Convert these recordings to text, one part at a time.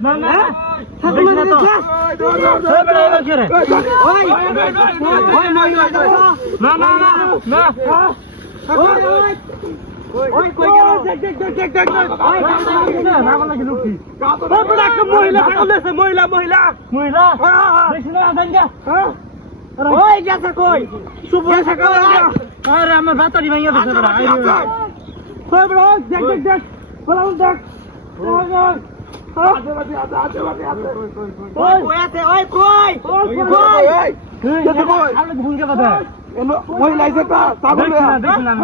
না না ছাগল না তো ওই না না না ওই কই গেল দেখ ওই ছাগল লাগি লুকি ওই বড় একটা মহিলা ছাগল আছে মহিলা বেশি না আদান যা ওই গেছে কই শুভ ছাগল আরে আমার বাতারি ভাইয়া দিছে বড় ওই বড় দেখ বড় দেখ ওই কই আছে ওই কই কেতে কই আমরা ভুল কে কথা এনো মহিলা আইছে তা ছাগল দেখুন না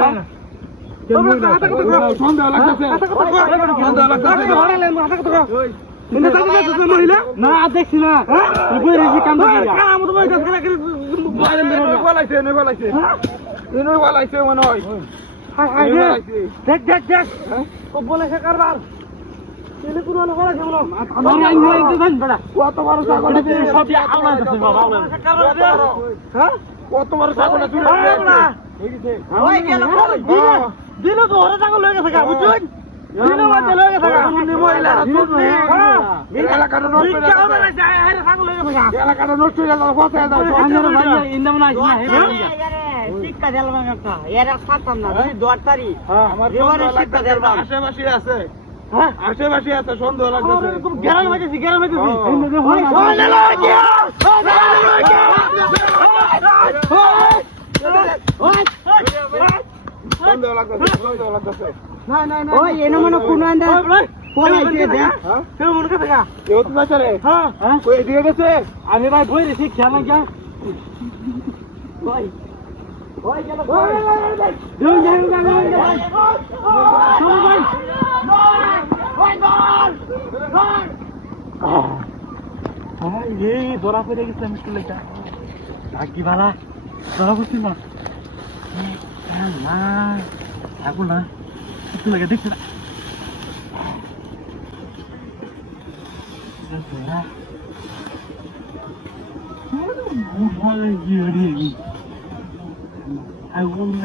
সন্দেহ লাগতেছে মহিলা না দেখছি না কাম মনে হয় দেখ বলেছে কারবার কত বড় ছাগল কত বড় ছাগল দিল তো ওরা ছাগল লয়ে গেছে বুঝছেন দিল মাঝে লয়ে গেছে মহিলারা এলাকাটা নষ্ট হয়ে গেছে ছাগল লয়ে গেছে এলাকাটা নষ্ট হয়ে গেল কথা দাও আমার ভাই ইন্দম না শিক্ষা দেলবা একটা এরা সাতাম না দুই দরতারি আমার শিক্ষা দেলবা আশেপাশে আছে আশেপাশে আছে সন্দেহ লাগতেছে গেরাল মাইতেছি সন্দেহ লাগতেছে না ওই এনে মনে কোন আন্দা পলাইছে দে কেউ মনে কথা কেউ তো বাছারে কই দিয়ে গেছে আমি ভাই বই রেছি খেলা না ওই গেল ধরা পড়ে গেছিলাম স্কুলটা কি ভাড়া ধরা পড়ছি না থাকবো না একটু লাগে দেখছি না I won't